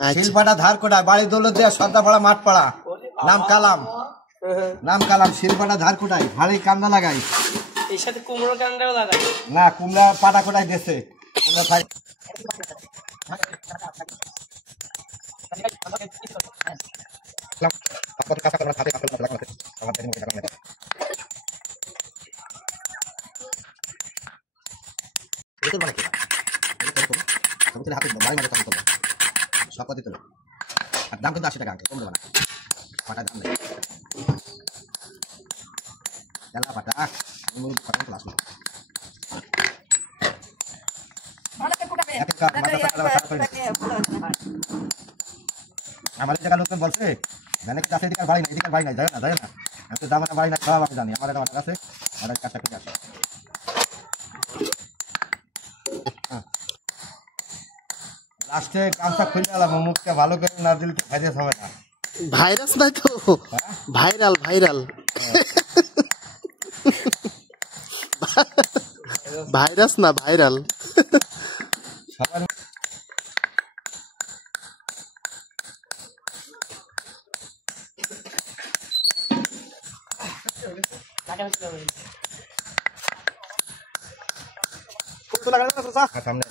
শিলপাটা ধার কোটা বাড়ি দৌলত দেয়া সর্দাপাড়া মাঠপাড়া নাম কালাম শিলপাটা ধার কোটাই ভারী কান্দা লাগাই এর সাথে কুমড়ো কান্দাও লাগাই না কুমড়া পাটা কোটাই দেশে কুমড়া খাই সব দিতে আর দাম কিন্তু 80 টাকা কম দেবো না পাটা দাম নেই পাটা পাটা ক্লাস আমাদের জায়গা লোকজন বলছে মানে কাছে এদিকে বাড়ি নাই এদিকে বাড়ি নাই যায় না আমি দাম বাড়ি নাই সব আমি জানি আমার একটা কাছে আমার কাজটা করে আসে লাস্টে কাঁচা খুলে গেলাম মুখটা ভালো করে না দিলে ভাইরাস হবে না ভাইরাস নাই তো ভাইরাল ভাইরাস না ভাইরাল সবার সামনে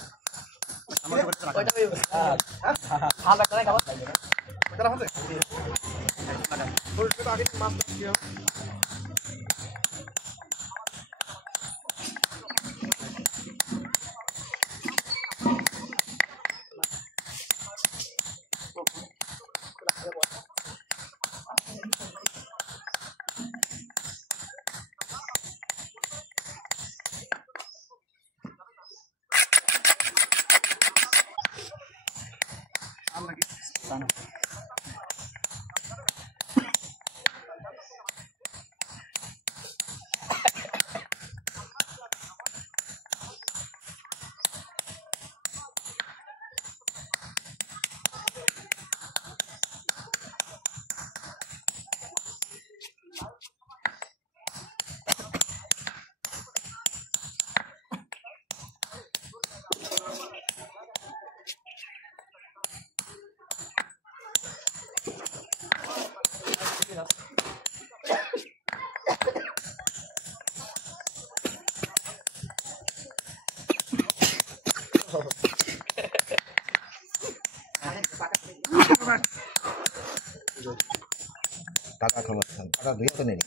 টাকা সমস্যা টাকা দিয়ে তো নেই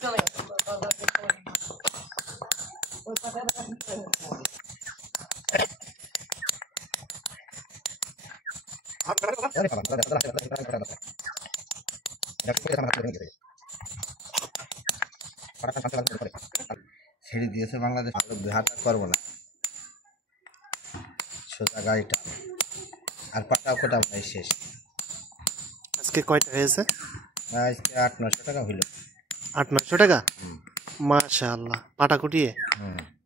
ছেড়ে দিয়েছে বাংলাদেশ বিহারটা করবো না সোজা গাড়িটা আর পাটা কোটা ভাই শেষ আজকে কয়টা হয়েছে আজকে 800-900 টাকা হইল 800-900 টাকা মাশাআল্লাহ পাটা কুটিয়ে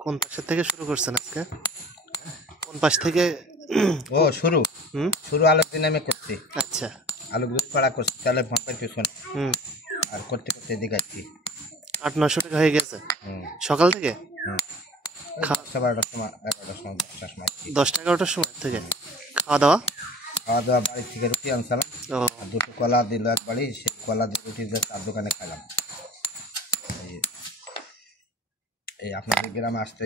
কোন পাশ থেকে শুরু করছেন আজকে কোন পাশ থেকে ও শুরু আলোক দিন আমি করছি আচ্ছা আলোক দুধ পাড়া করছি তাহলে ভাম্পের পিছনে আর করতে করতে এদিকে আসছি 800-900 টাকা হয়ে গেছে সকাল থেকে 12টার সময় 11টার সময় 10টা-11টার সময় থেকে খাওয়া দাওয়া বাড়ি থেকে রুটি আনছিলাম আর দুটো কলা দিল এক বাড়ি সে কলা দিয়ে রুটি দিয়ে 4 দোকানে খাইলাম এই আপনাদের গ্রামে আসতে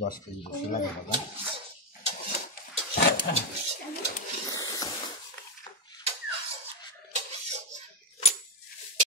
10 কেজি ছিল বাবা